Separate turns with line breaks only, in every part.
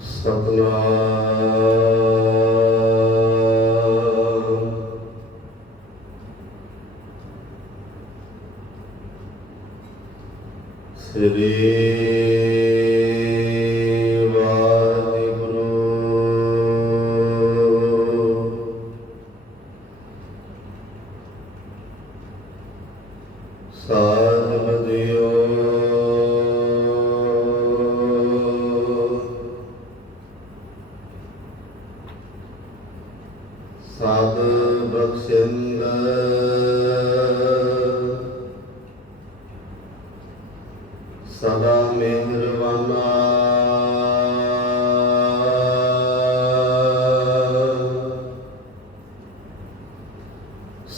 Setelah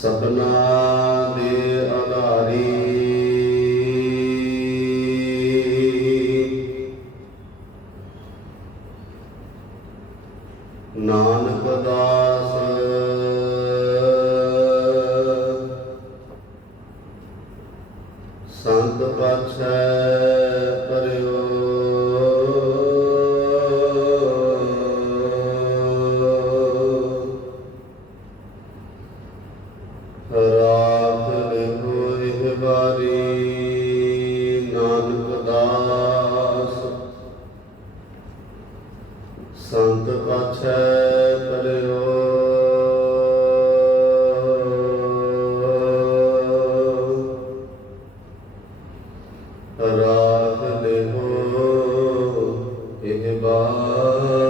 Satna ਦੇ ਅਧਾਰੀ 呃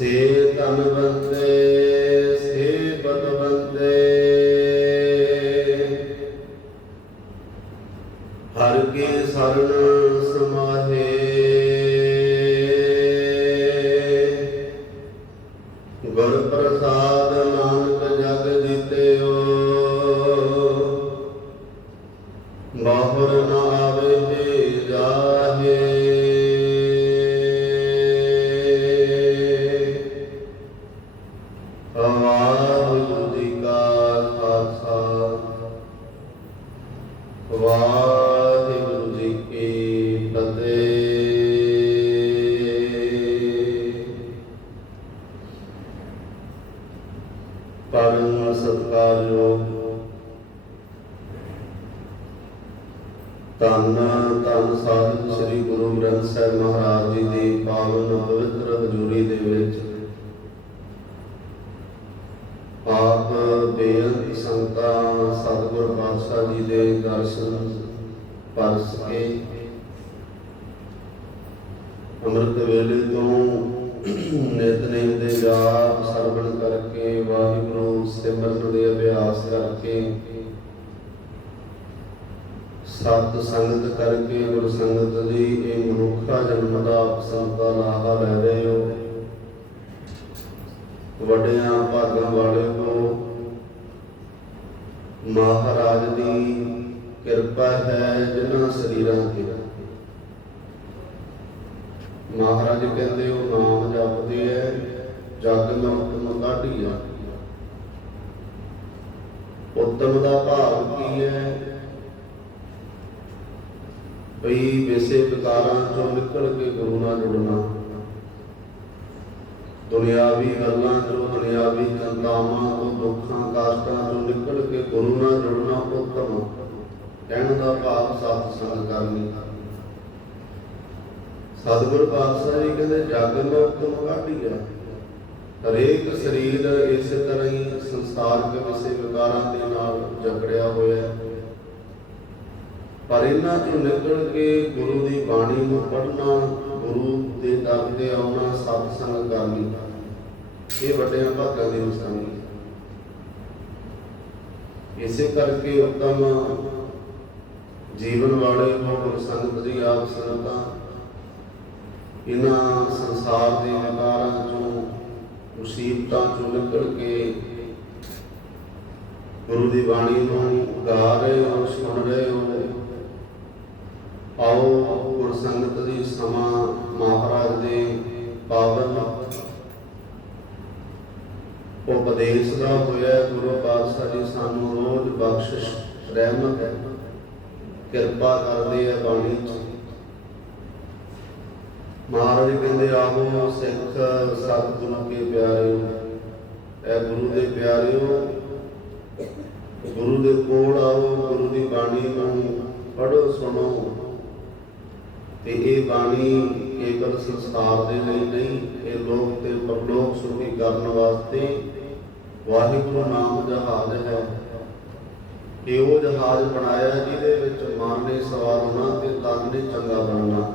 ਸੇ ਤਨ ਧੰਨ ਧੰਨ ਸਾਹਿਬ ਸ੍ਰੀ ਗੁਰੂ ਗ੍ਰੰਥ ਸਾਹਿਬ ਮਹਾਰਾਜ ਜੀ ਦੀ ਪਾਵਨ ਪਵਿੱਤਰ ਹਜ਼ੂਰੀ ਦੇ ਵਿੱਚ। ਆਪ ਬੇਅੰਤ ਸੰਤਾਂ ਸਤਿਗੁਰ ਪਾਤਸ਼ਾਹ ਜੀ ਦੇ ਦਰਸ਼ਨ ਪਰਸ ਕੇ ਅੰਮ੍ਰਿਤ ਵੇਲੇ ਤੋਂ ਨਿਤਨੇਮ ਦੇ ਜਾਪ ਸਰਵਣ ਕਰਕੇ ਵਾਹਿਗੁਰੂ ਸਿਮਰਨ ਦੇ ਅਭਿਆਸ ਕਰਕੇ ਸਤ ਸੰਗਤ ਕਰਕੇ ਗੁਰ ਸੰਗਤ ਦੀ ਇਹ ਮਨੁੱਖਾ ਜਨਮ ਦਾ ਸੰਤਾ ਲਾਹਾ ਲੈ ਰਹੇ ਹੋ। ਵੱਡਿਆਂ ਭਾਗਾਂ ਵਾਲੇ ਹੋ ਮਹਾਰਾਜ ਦੀ ਕਿਰਪਾ ਹੈ ਜਿਨ੍ਹਾਂ ਸਰੀਰਾਂ ਤੇ ਮਹਾਰਾਜ ਕਹਿੰਦੇ, ਉਹ ਨਾਮ ਜਪਦੇ ਐ, ਜਗ ਮੈਂ ਉਤਮ ਕਾਢੀ ਉਤਮ ਦਾ ਭਾਵ ਕੀ ਹੈ ਭਈ ਵੈਸੇ ਵਿਕਾਰਾਂ ਚੋਂ ਨਿਕਲ ਕੇ ਗੁਰੂ ਨਾਲ ਜੁੜਨਾ। ਦੁਨਿਆਵੀ ਗੱਲਾਂ ਚੋਂ ਦੁਨਿਆਵੀ ਚੰਤਾਵਾਂ ਤੋਂ ਦੁੱਖਾਂ ਕਾਸ਼ਟਾਂ ਚੋਂ ਨਿਕਲ ਕੇ ਗੁਰੂ ਨਾਲ ਜੁੜਨਾ ਉਤਮ। ਕਹਿਣ ਦਾ ਭਾਵ ਸਤ ਸੰਗ ਕਰਨੀ ਸਤਿਗੁਰ ਪਾਤਸ਼ਾਹ ਜੀ ਕਹਿੰਦੇ, ਜਗ ਮੈਂ ਉਤਮ ਕਾਢੀਆ ਹਰੇਕ ਸਰੀਰ ਇਸੇ ਤਰ੍ਹਾਂ ਹੀ ਸੰਸਾਰਕ ਵਿਸੇ ਵਿਕਾਰਾਂ ਦੇ ਨਾਲ ਜਕੜਿਆ ਹੋਇਆ ਹੈ। ਪਰ ਇਹਨਾਂ ਤੋਂ ਨਿਕਲ ਕੇ ਗੁਰੂ ਦੀ ਬਾਣੀ ਨੂੰ ਪੜ੍ਹਨਾ, ਗੁਰੂ ਦੇ ਦਰ ਤੇ ਆਉਣਾ ਸਤ ਸੰਗ ਕਰਨੀ ਇਹ ਵੱਡਿਆਂ ਭਾਗਾਂ ਦੀ ਨਿਸ਼ਾਨੀ ਇਸੇ ਕਰਕੇ ਉਤਮ ਜੀਵਨ ਵਾਲੇ ਗੁਰ ਸੰਗਤ ਦੀ ਆਪ ਸੰਗਤਾਂ, ਇਹਨਾਂ ਸੰਸਾਰ ਦੇ ਵਿਕਾਰਾਂ ਚੋਂ, ਮੁਸੀਬਤਾਂ ਚੋਂ ਨਿਕਲ ਕੇ ਗੁਰੂ ਦੀ ਬਾਣੀ ਨੂੰ ਗਾ ਰਹੇ ਹੋ, ਸੁਣ ਰਹੇ ਹੋ। ਆਓ ਗੁਰ ਦੀ ਸਮਾਂ ਮਹਾਰਾਜ ਦੇ ਪਾਵਨ ਉਪਦੇਸ਼ ਦਾ ਹੋਇਆ ਗੁਰੂ ਪਾਤਸ਼ਾਹ ਜੀ ਸਾਨੂੰ ਰੋਜ਼ ਬਖਸ਼ਿਸ਼ ਰਹਿਮਤ ਕਿਰਪਾ ਕਰਦੇ ਆ ਬਾਣੀ ਚ। ਮਹਾਰਾਜ ਕਹਿੰਦੇ ਆਹੋ ਸਿੱਖ ਸਤਿਗੁਰੂ ਕੇ ਪਿਆਰਿਓ, ਐ ਗੁਰੂ ਦੇ ਪਿਆਰਿਓ, ਗੁਰੂ ਦੇ ਕੋਲ ਆਓ, ਗੁਰੂ ਦੀ ਬਾਣੀ ਨੂੰ ਪੜੋ ਸੁਣੋ। ਤੇ ਇਹ ਬਾਣੀ ਕੇਵਲ ਸੰਸਾਰ ਦੇ ਲਈ ਨਹੀਂ, ਇਹ ਲੋਕ ਤੇ ਪਰਲੋਕ ਸੁਖੀ ਕਰਨ ਵਾਸਤੇ ਵਾਹਿਗੁਰੂ ਨਾਮ ਜਹਾਜ਼ ਹੈ। ਕਿ ਉਹ ਜਹਾਜ਼ ਬਣਾਇਆ ਜਿਹਦੇ ਵਿੱਚ ਮਨ ਨੇ ਸਵਾਰ ਹੋਣਾ ਤੇ ਤਨ ਨੇ ਚੰਗਾ ਬਣਨਾ।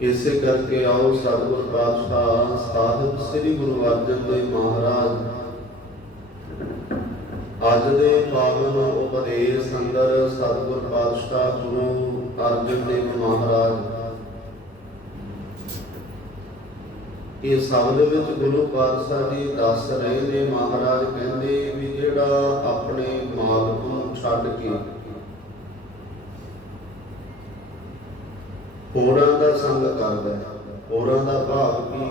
ਇਸੇ ਕਰਕੇ ਆਓ ਸਤਿਗੁਰ ਪਾਤਸ਼ਾਹ ਸਾਹਿਬ ਸ੍ਰੀ ਗੁਰੂ ਅਰਜਨ ਦੇਵ ਮਹਾਰਾਜ। ਅੱਜ ਦੇ ਪਾਵਨ ਉਪਦੇਸ਼ ਅੰਦਰ ਸਤਿਗੁਰ ਪਾਤਸ਼ਾਹ ਗੁਰੂ ਅਰਜਨ ਦੇਵ ਮਹਾਰਾਜ। ਇਹ ਸ਼ਬਦ ਵਿੱਚ ਗੁਰੂ ਪਾਤਸ਼ਾਹ ਜੀ ਦੱਸ ਰਹੇ ਨੇ ਮਹਾਰਾਜ ਕਹਿੰਦੇ ਵੀ ਜਿਹੜਾ ਆਪਣੇ ਮਾਲਕ ਨੂੰ ਛੱਡ ਕੇ ਹੋਰਾਂ ਦਾ ਸੰਗ ਕਰਦਾ ਹੈ, ਹੋਰਾਂ ਦਾ ਭਾਵ ਕੀ?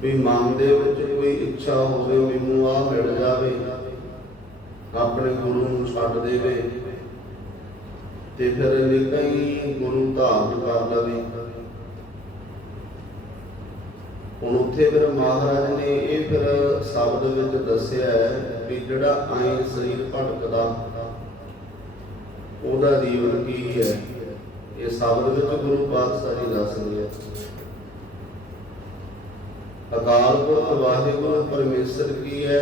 ਵੀ ਮਨ ਦੇ ਵਿੱਚ ਕੋਈ ਇੱਛਾ ਹੋਵੇ, ਮੈਨੂੰ ਆ ਮਿਲ ਜਾਵੇ, ਆਪਣੇ ਗੁਰੂ ਨੂੰ ਛੱਡ ਦੇਵੇ। ਤੇ ਫਿਰ ਨਿਕਾ ਗੁਰੂ ਧਾਰਨ ਕਰ ਲਵੇ। ਹੁਣ ਉੱਥੇ ਫਿਰ ਮਹਾਰਾਜ ਨੇ ਇਹ ਫਿਰ ਸ਼ਬਦ ਵਿੱਚ ਦੱਸਿਆ ਹੈ ਵੀ ਜਿਹੜਾ ਐਂ ਸਰੀਰ ਭਟਕਦਾ, ਉਹਦਾ ਜੀਵਨ ਕੀ ਹੈ? ਇਹ ਸ਼ਬਦ ਵਿੱਚ ਗੁਰੂ ਪਾਤਸ਼ਾਹ ਜੀ ਦੱਸਦੇ ਆ। ਅਕਾਲ ਪੁਰਖ, ਵਾਹਿਗੁਰੂ, ਪਰਮੇਸ਼ਰ ਕੀ ਹੈ?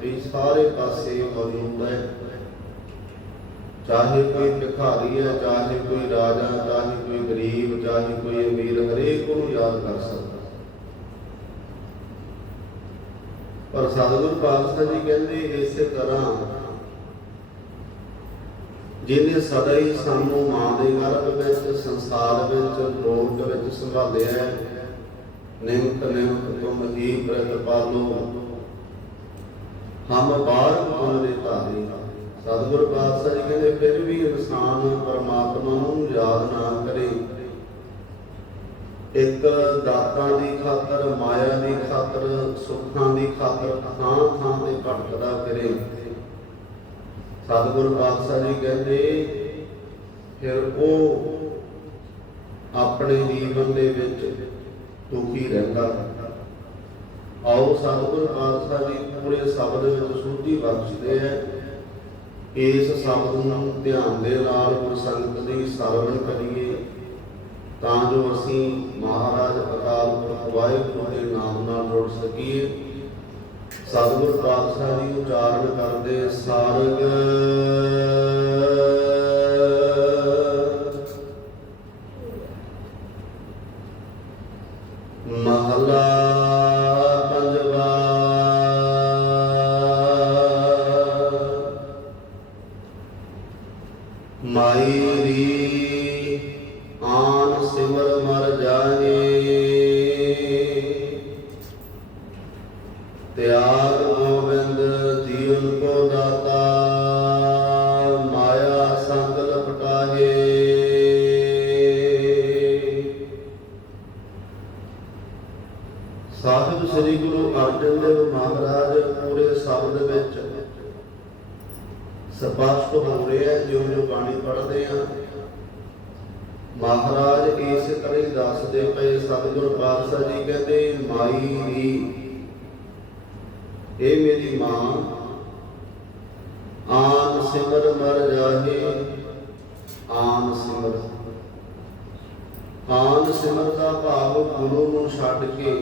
ਵੀ ਸਾਰੇ ਪਾਸੇ ਮੌਜੂਦ ਹੈ। ਚਾਹੇ ਕੋਈ ਭਿਖਾਰੀ ਹੈ, ਚਾਹੇ ਕੋਈ ਰਾਜਾ, ਚਾਹੇ ਕੋਈ ਗਰੀਬ, ਚਾਹੇ ਕੋਈ ਅਮੀਰ, ਹਰੇਕ ਨੂੰ ਯਾਦ ਕਰ ਸਕਦਾ। ਪਰ ਸਤਿਗੁਰ ਪਾਤਸ਼ਾਹ ਜੀ ਕਹਿੰਦੇ ਇਸੇ ਤਰ੍ਹਾਂ, ਜਿਹਨੇ ਸਦਾ ਹੀ ਸਾਨੂੰ ਮਾਂ ਦੇ ਗਰਭ ਵਿੱਚ, ਸੰਸਾਰ ਵਿੱਚ, ਲੋਕ ਵਿੱਚ ਸੰਭਾਲਿਆ ਹੈ, ਨਿਮਤ ਨਿਮਤ ਤੁਮ ਹੀ ਪ੍ਰਤ ਹਮ ਬਾਹਰ ਤੁਮ ਦੇ ਧਾਰੇ। ਸਤਿਗੁਰ ਪਾਤਸ਼ਾਹ ਜੀ ਕਹਿੰਦੇ, ਫਿਰ ਵੀ ਇਨਸਾਨ ਪਰਮਾਤਮਾ ਨੂੰ ਯਾਦ ਨਾ ਕਰੇ। ਇੱਕ ਦਾਤਾਂ ਦੀ ਖਾਤਰ, ਮਾਇਆ ਦੀ ਖਾਤਰ, ਸੁੱਖਾਂ ਦੀ ਖਾਤਰ ਥਾਂ ਥਾਂ ਤੇ ਭਟਕਦਾ ਫਿਰੇ। ਸਤਿਗੁਰ ਪਾਤਸ਼ਾਹ ਜੀ ਕਹਿੰਦੇ, ਫਿਰ ਉਹ ਆਪਣੇ ਜੀਵਨ ਦੇ ਵਿੱਚ ਦੁਖੀ ਰਹਿੰਦਾ ਆਓ ਸਤਿਗੁਰ ਪਾਤਸ਼ਾਹ ਜੀ, ਪੂਰੇ ਸ਼ਬਦ ਵਿੱਚ ਸੁਧੀ ਬਖਸ਼ਦੇ ਹੈ। ਇਸ ਸ਼ਬਦ ਨੂੰ ਧਿਆਨ ਦੇ ਨਾਲ ਗੁਰਸੰਗਤ ਦੀ ਸਰਵਣ ਕਰੀਏ। ਤਾਂ ਜੋ ਅਸੀਂ ਮਹਾਰਾਜ ਅਕਾਲ ਪੁਰਖ ਵਾਹਿਗੁਰੂ ਦੇ ਨਾਮ ਨਾਲ ਜੁੜ ਸਕੀਏ। ਸਤਿਗੁਰ ਪਾਤਸ਼ਾਹ ਜੀ ਉਚਾਰਨ ਕਰਦੇ, ਸਾਰਗ ਨਾਮ ਸਿਮਰ ਮਰ ਜਾਏ। ਤਿਆਗ ਗੋਬਿੰਦ ਜੀਵਨ ਕੋ ਦਾਤਾ, ਮਾਇਆ ਸੰਗ ਲਪਟਾਏ ਸਾਹਿਬ ਸ੍ਰੀ ਗੁਰੂ ਅਰਜਨ ਦੇਵ ਮਹਾਰਾਜ ਪੂਰੇ ਸ਼ਬਦ ਵਿੱਚ ਸਪਸ਼ਟ ਹੋ ਰਿਹਾ ਜਿਉਂ ਜੋ ਬਾਣੀ ਪੜ੍ਹਦੇ ਆ ਮਹਾਰਾਜ, ਇਸ ਤਰ੍ਹਾਂ ਦੱਸਦੇ ਪਏ ਸਤਿਗੁਰ ਪਾਤਸ਼ਾਹ ਜੀ ਕਹਿੰਦੇ, ਮਾਈ ਦੀ ਇਹ ਮੇਰੀ ਮਾਂ, ਆਨ ਸਿਮਰ ਮਰ ਜਾਹੇ, ਆਨ ਸਿਮਰ। ਆਨ ਸਿਮਰ ਦਾ ਭਾਵ ਗੁਰੂ ਨੂੰ ਛੱਡ ਕੇ,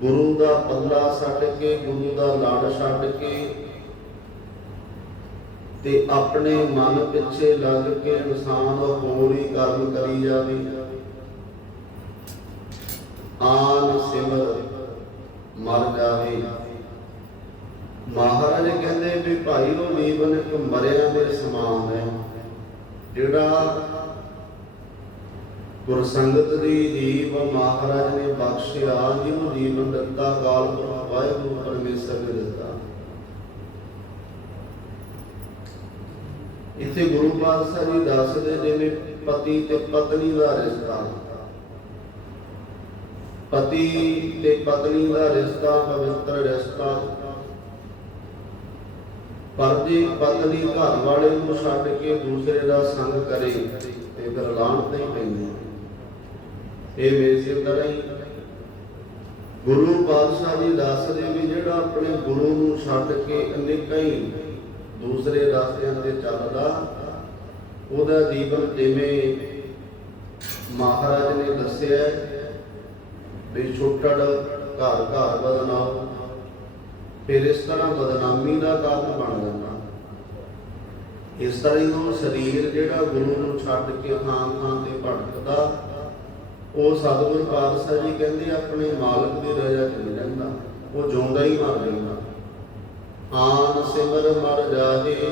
ਗੁਰੂ ਦਾ ਪੱਲਾ ਛੱਡ ਕੇ, ਗੁਰੂ ਦਾ ਲੜ ਛੱਡ ਕੇ ਤੇ ਆਪਣੇ ਮਨ ਪਿੱਛੇ ਲੱਗ ਕੇ ਇਨਸਾਨ ਹੋਰ ਹੀ ਕਰਮ ਕਰੀ ਜਾਵੇ। ਆਨ ਸਿਮਰ ਮਰ ਜਾਵੇ। ਮਹਾਰਾਜ ਕਹਿੰਦੇ ਵੀ ਭਾਈ ਉਹ ਜੀਵਨ ਇੱਕ ਮਰਿਆ ਦੇ ਸਮਾਨ ਹੈ। ਜਿਹੜਾ ਗੁਰਸੰਗਤ ਦੀ ਜੀਵ ਮਹਾਰਾਜ ਨੇ ਬਖਸ਼ਿਆ, ਜਿਹਨੂੰ ਜੀਵਨ ਦਿੱਤਾ, ਕਾਲ ਪੁਰਖ ਵਾਹਿਗੁਰੂ ਪਰਮੇਸ਼ਰ ਨੇ ਦਿੱਤਾ। ਇੱਥੇ ਗੁਰੂ ਪਾਤਸ਼ਾਹ ਜੀ ਦੱਸਦੇ ਜਿਵੇਂ ਪਤੀ ਤੇ ਪਤਨੀ ਦਾ ਰਿਸ਼ਤਾ। ਪਤੀ ਤੇ ਪਤਨੀ ਦਾ ਰਿਸ਼ਤਾ ਪਵਿੱਤਰ ਰਿਸ਼ਤਾ। ਪਰ ਜੇ ਪਤਨੀ ਘਰ ਵਾਲੇ ਨੂੰ ਛੱਡ ਕੇ ਦੂਸਰੇ ਦਾ ਸੰਗ ਕਰੇ, ਤੇ ਫਿਰ ਲਾਹਨਤ ਹੀ ਪੈਂਦੀ। ਹੈ। ਇਹ ਮੇਸੇ ਤਰ੍ਹਾਂ ਹੀ ਗੁਰੂ ਪਾਤਸ਼ਾਹ ਜੀ ਦੱਸਦੇ ਵੀ ਜਿਹੜਾ ਆਪਣੇ ਗੁਰੂ ਨੂੰ ਛੱਡ ਕੇ ਅਨੇਕਾਂ ਹੀ ਦੂਸਰੇ ਰਸਤਿਆਂ ਤੇ ਚੱਲਦਾ, ਉਹਦਾ ਜੀਵਨ ਜਿਵੇਂ ਮਹਾਰਾਜ ਨੇ ਦੱਸਿਆ ਵੀ ਛੁੱਟੜ ਘਰ ਘਰ ਬਦਨਾਮ ਫਿਰ ਇਸ ਤਰ੍ਹਾਂ ਬਦਨਾਮੀ ਦਾ ਕਾਰਨ ਬਣ ਜਾਂਦਾ। ਇਸ ਤਰ੍ਹਾਂ ਹੀ ਉਹ ਸਰੀਰ ਜਿਹੜਾ ਗੁਰੂ ਨੂੰ ਛੱਡ ਕੇ ਥਾਂ ਥਾਂ ਤੇ ਭਟਕਦਾ, ਉਹ ਸਤਿਗੁਰ ਪਾਤਸ਼ਾਹ ਜੀ ਕਹਿੰਦੇ ਆਪਣੇ ਮਾਲਕ ਦੀ ਰਜ਼ਾ ਚ ਨਹੀਂ ਰਹਿੰਦਾ, ਉਹ ਜਿਉਂਦਾ ਹੀ ਮਰ ਜਾਂਦਾ। ਆਨ ਸਿਮਰ ਮਰ ਜਾਹੇ।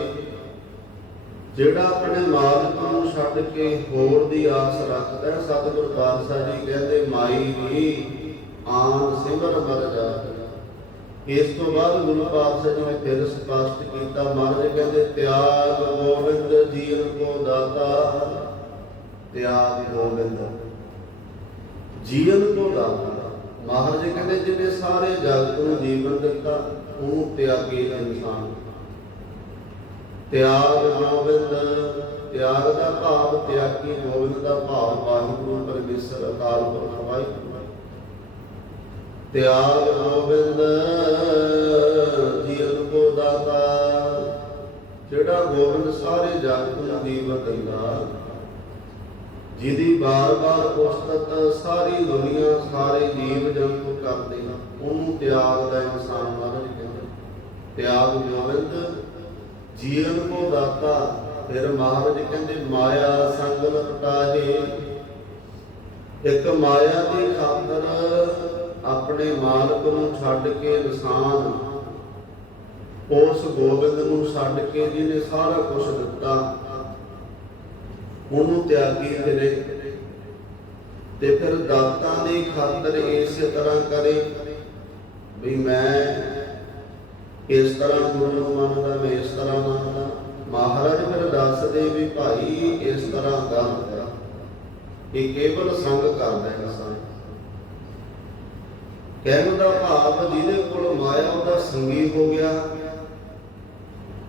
ਜਿਹੜਾ ਆਪਣੇ ਮਾਲਕ ਨੂੰ ਛੱਡ ਕੇ ਹੋਰ ਦੀ ਆਸ ਰੱਖਦਾ ਸਤਿਗੁਰ ਪਾਤਸ਼ਾਹ ਜੀ ਕਹਿੰਦੇ, ਮਾਈ ਵੀ ਆਨ ਸਿਮਰ ਮਰ ਜਾਹੇ। ਇਸ ਤੋਂ ਬਾਅਦ ਗੁਰੂ ਪਾਤਸ਼ਾਹ ਜੀ ਨੇ ਫਿਰ ਸਪਸ਼ਟ ਕੀਤਾ, ਮਹਾਰਾਜ ਕਹਿੰਦੇ, ਤਿਆਗ ਗੋਬਿੰਦ ਜੀਵਨ ਕੋ ਦਾਤਾ। ਤਿਆਗ ਗੋਬਿੰਦ ਜੀਵਨ ਕੋ ਦਾਤਾ। ਮਹਾਰਾਜ ਕਹਿੰਦੇ ਜਿਹਨੇ ਸਾਰੇ ਜਗਤ ਨੂੰ ਜੀਵਨ ਦਿੱਤਾ ਉਹਨੂੰ ਤਿਆਗੀ ਇਨਸਾਨ ਤਿਆਗ ਗੋਬਿੰਦ ਤਿਆਗ ਦਾ ਭਾਵ ਤਿਆਗੀ ਗੋਬਿੰਦ ਦਾ ਭਾਵ ਵਾਹਿਗੁਰੂ ਪਰਮੇਸ਼ਰ ਅਕਾਲ ਪੁਰਖ ਵਾਹਿਗੁਰੂ ਤਿਆਗ ਗੋਬਿੰਦ ਜੀਵਨ ਕੋ ਦਾਤਾ ਜਿਹੜਾ ਗੋਬਿੰਦ ਸਾਰੇ ਜਗਤ ਨੂੰ ਜੀਵਨ ਦਿੰਦਾ। ਜਿਹਦੀ ਬਾਰ-ਬਾਰ ਉਸਤਤ ਸਾਰੀ ਦੁਨੀਆ, ਸਾਰੇ ਜੀਵ ਜੰਤੂ ਕਰਦੇ ਉਹਨੂੰ ਤਿਆਗ ਦਾ ਇਨਸਾਨ ਦਾ ਤਿਆਗ ਗੋਬਿੰਦ ਜੀਵਨ ਕੋ ਦਾਤਾ, ਫਿਰ ਮਹਾਰਾਜ ਕਹਿੰਦੇ, ਮਾਇਆ ਸੰਗ ਲਟਾਹੇ ਇੱਕ ਮਾਇਆ ਦੀ ਖਾਤਰ ਆਪਣੇ ਮਾਲਕ ਨੂੰ ਛੱਡ ਕੇ ਇਨਸਾਨ, ਉਸ ਗੋਬਿੰਦ ਨੂੰ ਛੱਡ ਕੇ ਜਿਹਨੇ ਸਾਰਾ ਕੁਝ ਦਿੱਤਾ, ਉਹਨੂੰ ਤਿਆਗੀ ਫਿਰੇ ਤੇ ਫਿਰ ਦਾਤਾ ਦੀ ਖਾਤਰ ਇਸੇ ਤਰ੍ਹਾਂ ਕਰੇ, ਵੀ ਮੈਂ ਇਸ ਤਰ੍ਹਾਂ ਗੁਰੂ ਨੂੰ ਮੰਨਦਾ ਮੈਂ ਇਸ ਤਰ੍ਹਾਂ ਮੰਨਦਾ ਮਹਾਰਾਜ ਫਿਰ ਦੱਸਦੇ ਵੀ ਭਾਈ, ਇਸ ਤਰ੍ਹਾਂ ਗਲਤ ਹੈ ਇਹ ਕੇਵਲ ਸੰਗ ਕਰਦਾ ਇਨਸਾਨ ਕਹਿਣ ਦਾ ਭਾਵ ਜਿਹਦੇ ਕੋਲ ਮਾਇਆ, ਉਹਦਾ ਸੰਗੀ ਹੋ ਗਿਆ।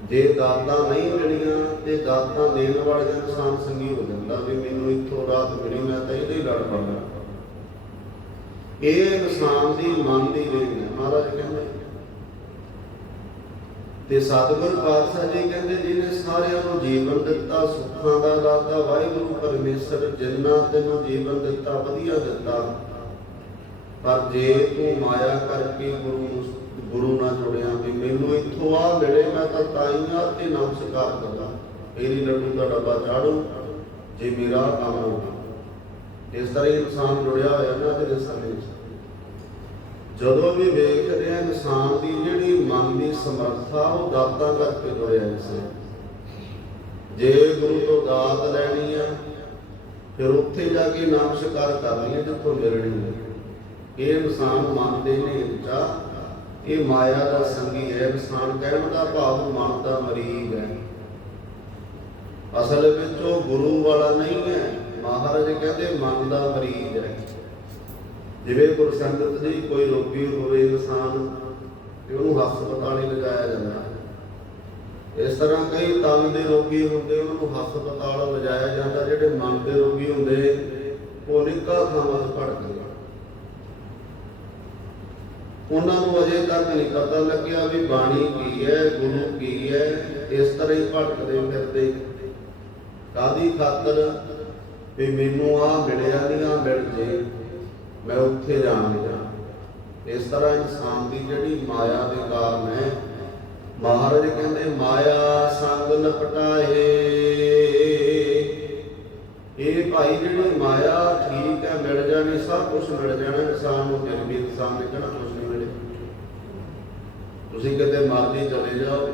ਜੇ ਦਾਤਾਂ ਨਹੀਂ ਮਿਲੀਆਂ ਤੇ ਦਾਤਾਂ ਦੇਣ ਵਾਲੇ ਦਾ ਇਨਸਾਨ ਸੰਗੀ ਹੋ ਜਾਂਦਾ ਵੀ ਮੈਨੂੰ ਇੱਥੋਂ ਰਾਤ ਮਿਲੀ, ਮੈਂ ਤਾਂ ਇਹਦੇ ਹੀ ਲੜ ਪੜਨਾ ਇਹ ਇਨਸਾਨ ਦੀ ਮਨ ਦੀ ਦੇਣ ਹੈ। ਮਹਾਰਾਜ ਕਹਿੰਦੇ ਤੇ ਸਤਿਗੁਰ ਪਾਤਸ਼ਾਹ ਜੀ ਕਹਿੰਦੇ, ਜਿਹਨੇ ਸਾਰਿਆਂ ਨੂੰ ਜੀਵਨ ਦਿੱਤਾ, ਸੁੱਖਾਂ ਦਾ ਦਾਤਾ, ਵਾਹਿਗੁਰੂ ਪਰਮੇਸ਼ਰ, ਜਿੰਨਾ ਤੈਨੂੰ ਜੀਵਨ ਦਿੱਤਾ, ਵਧੀਆ ਦਿੱਤਾ। ਪਰ ਜੇ ਤੂੰ ਮਾਇਆ ਕਰਕੇ ਗੁਰੂ ਗੁਰੂ ਨਾਲ ਜੁੜਿਆ ਵੀ ਮੈਨੂੰ ਇੱਥੋਂ ਆ ਮਿਲੇ, ਮੈਂ ਤਾਂ ਤਾਈਆਂ ਤੇ ਨਮਸਕਾਰ ਕਰਦਾ ਮੇਰੀ ਲੱਡੂ ਦਾ ਡੱਬਾ ਚਾੜੂ, ਜੇ ਮੇਰਾ ਕੰਮ ਹੋ ਇਸ ਤਰ੍ਹਾਂ ਹੀ ਇਨਸਾਨ ਜੁੜਿਆ ਹੋਇਆ ਨਾ ਇਹਦੇ ਸਮੇਂ ਵਿੱਚ ਜਦੋਂ ਵੀ ਵੇਖਦੇ ਆ ਇਨਸਾਨ ਦੀ ਜਿਹੜੀ ਮਨ ਦੀ ਸਮਰੱਥਾ, ਉਹ ਦਾਤਾਂ ਕਰਕੇ ਜੁੜਿਆ ਇਸੇ ਜੇ ਗੁਰੂ ਤੋਂ ਦਾਤ ਲੈਣੀ ਆ, ਫਿਰ ਉੱਥੇ ਜਾ ਕੇ ਨਮਸਕਾਰ ਕਰਨੀ ਹੈ ਜਿੱਥੋਂ ਮਿਲਣੀ ਹੈ ਇਹ ਇਨਸਾਨ ਮੰਨਦੇ ਨੇ ਨੇਚਾ ਇਹ ਮਾਇਆ ਦਾ ਸੰਗੀ ਹੈ। ਇਨਸਾਨ ਕਹਿਣ ਦਾ ਭਾਵ ਮਨ ਦਾ ਮਰੀਜ਼ ਹੈ। ਅਸਲ ਵਿੱਚ ਉਹ ਗੁਰੂ ਵਾਲਾ ਨਹੀਂ ਹੈ। ਮਹਾਰਾਜ ਕਹਿੰਦੇ ਮਨ ਦਾ ਮਰੀਜ਼ ਹੈ। ਜਿਵੇਂ ਗੁਰਸੰਗਤ ਦੀ ਕੋਈ ਰੋਗੀ ਹੋਵੇ, ਇਨਸਾਨ ਤੇ ਉਹਨੂੰ ਹਸਪਤਾਲ ਹੀ ਲਿਜਾਇਆ ਜਾਂਦਾ ਹੈ। ਇਸ ਤਰ੍ਹਾਂ ਕਈ ਤਨ ਦੇ ਰੋਗੀ ਹੁੰਦੇ, ਉਹਨਾਂ ਨੂੰ ਹਸਪਤਾਲ ਲਿਜਾਇਆ ਜਾਂਦਾ, ਜਿਹੜੇ ਮਨ ਦੇ ਰੋਗੀ ਹੁੰਦੇ, ਉਹ ਨਿੱਕਾ ਥਾਵਾਂ ਭਟਕਦੇ ਉਹਨਾਂ ਨੂੰ ਅਜੇ ਤੱਕ ਨਹੀਂ ਪਤਾ ਲੱਗਿਆ ਵੀ ਬਾਣੀ ਕੀ ਹੈ, ਗੁਰੂ ਕੀ ਹੈ, ਇਸ ਤਰ੍ਹਾਂ ਹੀ ਭਟਕਦੇ ਫਿਰਦੇ। ਕਾਦੀ ਖਾਤਰ ਵੀ ਮੈਨੂੰ ਆ ਮਿਲਿਆ ਨਹੀਂ ਆ ਮਿਲ ਜੇ। ਮੈਂ ਉੱਥੇ ਜਾਣ ਜਾ ਇਸ ਤਰ੍ਹਾਂ ਇਨਸਾਨ ਦੀ ਜਿਹੜੀ ਮਾਇਆ ਦੇ ਕਾਰਨ ਹੈ, ਮਹਾਰਾਜ ਕਹਿੰਦੇ, ਮਾਇਆ ਸੰਗ ਲਪਟਾਏ। ਇਹ ਭਾਈ ਜਿਹੜੀ ਮਾਇਆ ਠੀਕ ਹੈ, ਮਿਲ ਜਾਣੀ, ਸਭ ਕੁਝ ਮਿਲ ਜਾਣਾ, ਇਨਸਾਨ ਨੂੰ ਫਿਰ ਵੀ ਇਨਸਾਨ ਨੇ ਕਿਹੜਾ ਕੁਝ ਨਹੀਂ ਮਿਲੇ ਤੁਸੀਂ ਕਿਤੇ ਮਰਜ਼ੀ ਚਲੇ ਜਾਓ।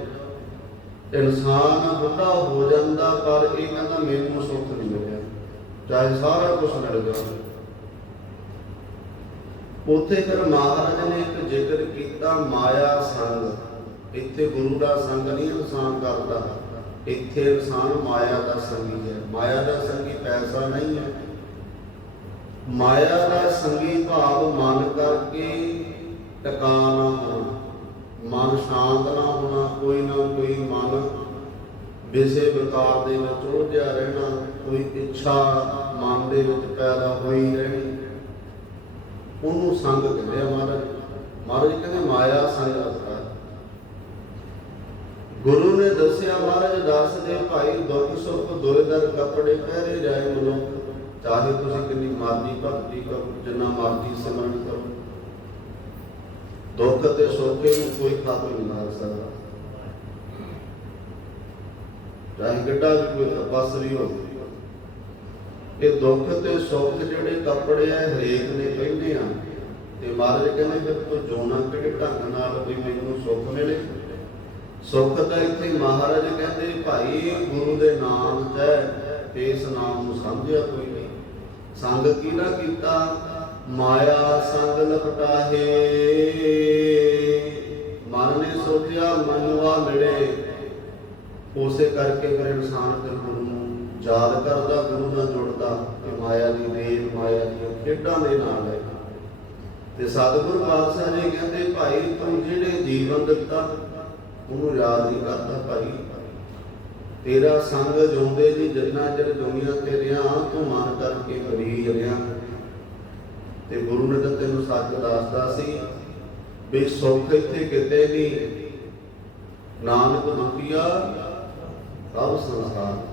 ਇਨਸਾਨ ਬੁੱਢਾ ਹੋ ਜਾਂਦਾ, ਪਰ ਇਹ ਕਹਿੰਦਾ ਮੈਨੂੰ ਸੁੱਖ ਨਹੀਂ ਮਿਲਿਆ। ਚਾਹੇ ਸਾਰਾ ਕੁਝ ਮਿਲ ਜਾਵੇ ਉੱਥੇ ਫਿਰ ਮਹਾਰਾਜ ਨੇ ਇੱਕ ਜ਼ਿਕਰ ਕੀਤਾ, ਮਾਇਆ ਸੰਗ। ਇੱਥੇ ਗੁਰੂ ਦਾ ਸੰਗ ਨਹੀਂ, ਇਨਸਾਨ ਕਰਦਾ ਇੱਥੇ ਇਨਸਾਨ ਮਾਇਆ ਦਾ ਸੰਗੀ ਹੈ। ਮਾਇਆ ਦਾ ਸੰਗੀ ਪੈਸਾ ਨਹੀਂ ਹੈ। ਮਾਇਆ ਦਾ ਸੰਗੀ ਭਾਵ ਮਨ ਕਰਕੇ ਟਿਕਾ ਨਾ ਹੋਣਾ। ਮਨ ਸ਼ਾਂਤ ਨਾ ਹੋਣਾ, ਕੋਈ ਨਾ ਕੋਈ ਮਨ ਵਿਸੇ ਵਿਕਾਰ ਦੇ ਵਿੱਚ ਉਲਝਿਆ ਰਹਿਣਾ। ਕੋਈ ਇੱਛਾ ਮਨ ਦੇ ਵਿੱਚ ਪੈਦਾ ਹੋਈ ਰਹਿਣੀ। ਉਹਨੂੰ ਸੰਗ ਕਹਿੰਦੇ ਆ ਮਹਾਰਾਜ। ਮਹਾਰਾਜ ਕਹਿੰਦੇ, ਮਾਇਆ ਸੰਗ ਰਸਤਾ ਗੁਰੂ ਨੇ ਦੱਸਿਆ, ਮਹਾਰਾਜ ਦੱਸਦੇ ਭਾਈ, ਦੁੱਖ ਸੁੱਖ ਦੋਏ ਦਰ ਕੱਪੜੇ ਪਹਿਰੇ ਜਾਏ ਮਨੁੱਖ ਚਾਹੇ ਤੁਸੀਂ ਕਿੰਨੀ ਮਰਜ਼ੀ ਭਗਤੀ ਕਰੋ, ਜਿੰਨਾ ਮਰਜ਼ੀ ਸਿਮਰਨ ਕਰੋ। ਦੁੱਖ ਤੇ ਸੁੱਖ ਨੂੰ ਕੋਈ ਖਾਤਰ ਨਹੀਂ ਮਾਰ ਸਕਦਾ। ਚਾਹੇ ਗੱਡਾ ਵੀ ਕੋਈ ਤਪਸਵੀ ਹੋਵੇ ਇਹ ਦੁੱਖ ਤੇ ਸੁੱਖ ਜਿਹੜੇ ਕੱਪੜੇ ਆ, ਹਰੇਕ ਨੇ ਪਹਿਨੇ ਆ। ਤੇ ਮਹਾਰਾਜ ਕਹਿੰਦੇ, ਫਿਰ ਤੂੰ ਜੋਨਾ ਕਿਹੜੇ ਢੰਗ ਨਾਲ ਵੀ ਮੈਨੂੰ ਸੁੱਖ ਮਿਲੇ? ਸੁੱਖ ਤਾਂ ਇੱਥੇ ਮਹਾਰਾਜ ਕਹਿੰਦੇ, ਭਾਈ, ਗੁਰੂ ਦੇ ਨਾਮ ਤੇ ਇਸ ਨਾਮ ਨੂੰ ਸਮਝਿਆ ਕੋਈ ਨਹੀਂ। ਸੰਗ ਕਿਹਦਾ ਕੀਤਾ? ਮਾਇਆ ਸੰਗ ਲਪਟਾਹੇ। ਮਨ ਨੇ ਸੋਚਿਆ ਮਨੁਆ ਮਿਲੇ। ਉਸੇ ਕਰਕੇ ਫਿਰ ਇਨਸਾਨ ਫਿਰ ਗੁਰੂ ਯਾਦ ਕਰਦਾ, ਗੁਰੂ ਨਾਲ ਜੁੜਦਾ, ਕਿ ਮਾਇਆ ਦੀ ਰੇਲ ਮਾਇਆ ਦੀਆਂ ਖੇਡਾਂ ਦੇ ਨਾਲ ਹੈ। ਤੇ ਸਤਿਗੁਰੂ ਪਾਤਸ਼ਾਹ ਜੀ ਕਹਿੰਦੇ, ਭਾਈ, ਤੂੰ ਜਿਹੜੇ ਜੀਵਨ ਦਿੱਤਾ, ਉਹਨੂੰ ਯਾਦ ਨਹੀਂ ਕਰਦਾ ਭਾਈ। ਤੇਰਾ ਸੰਗ ਜਿਉਂਦੇ ਦੀ ਜਿੰਨਾ ਚਿਰ ਦੁਨੀਆ ਤੇ ਰਿਆ ਤੂੰ ਮਨ ਕਰਕੇ ਮਰੀਜ ਰਿਆ ਤੇ ਗੁਰੂ ਨੇ ਤਾਂ ਤੈਨੂੰ ਸੱਚ ਦੱਸਦਾ ਸੀ ਵੀ ਸੁੱਖ ਇੱਥੇ ਕਿਤੇ ਨਹੀਂ। ਨਾਨਕ ਦੁਖੀਆ ਸਭ ਸੰਸਾਰ